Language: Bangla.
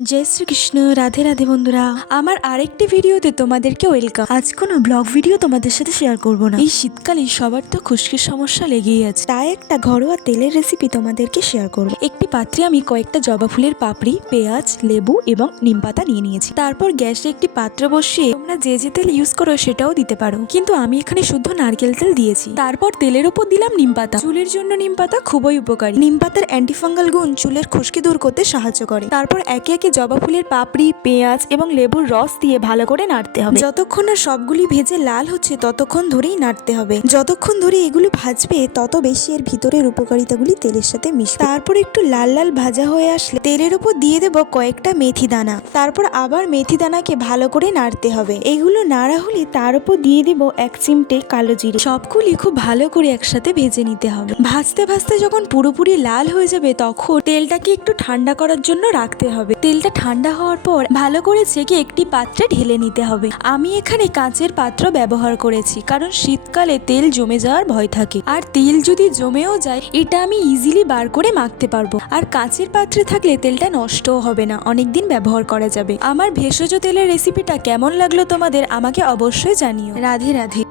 জয় শ্রীকৃষ্ণ। রাধে রাধে বন্ধুরা, আমার আরেকটি ভিডিওতে তোমাদেরকে ওয়েলকাম। আজ কোনো ব্লগ ভিডিও তোমাদের সাথে শেয়ার করব না। এই শীতকালে সবার তো খুশকির সমস্যা লেগেই আছে, তাই একটা ঘরোয়া তেলের রেসিপি তোমাদেরকে শেয়ার করব। একটি পাত্রে আমি কয়েকটা জবা ফুলের পাপড়ি, পেঁয়াজ, লেবু এবং নিমপাতা নিয়ে নিয়েছি। তারপর গ্যাসে একটি পাত্র বসিয়ে তোমরা যে যে তেল ইউজ করো সেটাও দিতে পারো, কিন্তু আমি এখানে শুদ্ধ নারকেল তেল দিয়েছি। তারপর তেলের উপর দিলাম নিমপাতা। চুলের জন্য নিমপাতা খুবই উপকারী। নিমপাতার অ্যান্টিফাঙ্গাল গুণ চুলের খুশকি দূর করতে সাহায্য করে। তারপর একে একে জবা ফুলের পাপড়ি, পেঁয়াজ এবং লেবুর রস দিয়ে ভালো করে নাড়তে হবে। যতক্ষণ না সবগুলি ভেজে লাল হচ্ছে ততক্ষণ ধরেই নাড়তে হবে। যতক্ষণ ধরে এগুলো ভাজবে তত বেশি এর ভিতরের উপকারিতাগুলি তেলের সাথে মিশবে। তারপর একটু লাল লাল ভাজা হয়ে আসলে তেলের উপর দিয়ে দেব কয়েকটা মেথি দানা। তারপর আবার মেথি দানাকে ভালো করে নাড়তে হবে। এগুলো নাড়া হলে তার উপর দিয়ে দেব এক চিমটে কালো জিরে। সবগুলি খুব ভালো করে একসাথে ভেজে নিতে হবে। ভাজতে ভাজতে যখন পুরোপুরি লাল হয়ে যাবে তখন তেলটাকে একটু ঠান্ডা করার জন্য রাখতে হবে। তেলটা ঠান্ডা হওয়ার পর ভালো করে ছেঁকে একটি পাত্রে ঢেলে নিতে হবে। আমি এখানে কাঁচের পাত্র ব্যবহার করেছি, কারণ শীতকালে তেল জমে যাওয়ার ভয় থাকে। আর তেল যদি জমেও যায় এটা আমি ইজিলি বার করে মাখতে পারবো। আর কাঁচের পাত্রে থাকলে তেলটা নষ্টও হবে না, অনেকদিন ব্যবহার করা যাবে। আমার ভেষজ তেলের রেসিপিটা কেমন লাগলো তোমাদের আমাকে অবশ্যই জানিও। রাধে রাধে।